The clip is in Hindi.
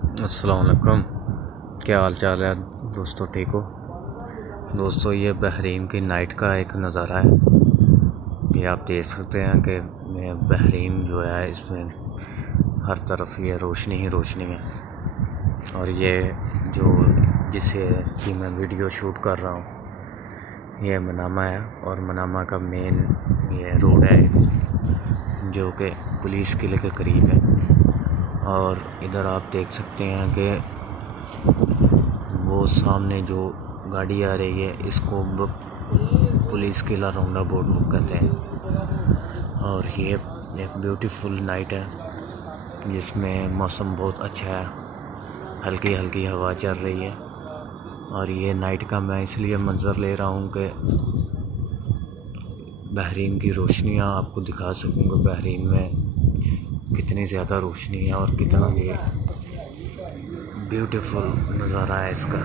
अस्सलाम वालेकुम। क्या हाल चाल है दोस्तों, ठीक हो दोस्तों। ये बहरीन की नाइट का एक नज़ारा है। ये आप देख सकते हैं कि बहरीन जो है इसमें हर तरफ ये रोशनी ही रोशनी है। और ये जो जिसे कि मैं वीडियो शूट कर रहा हूँ ये मनामा है, और मनामा का मेन ये रोड है जो कि पुलिस किले के करीब है। और इधर आप देख सकते हैं कि वो सामने जो गाड़ी आ रही है इसको पुलिस किला राउंडा बोर्ड बुक कहते हैं। और ये एक ब्यूटीफुल नाइट है जिसमें मौसम बहुत अच्छा है, हल्की हल्की हवा चल रही है। और ये नाइट का मैं इसलिए मंजर ले रहा हूँ कि बहरीन की रोशनियाँ आपको दिखा सकूँगा। बहरीन में कितनी ज़्यादा रोशनी है और कितना ये ब्यूटीफुल नज़ारा है इसका।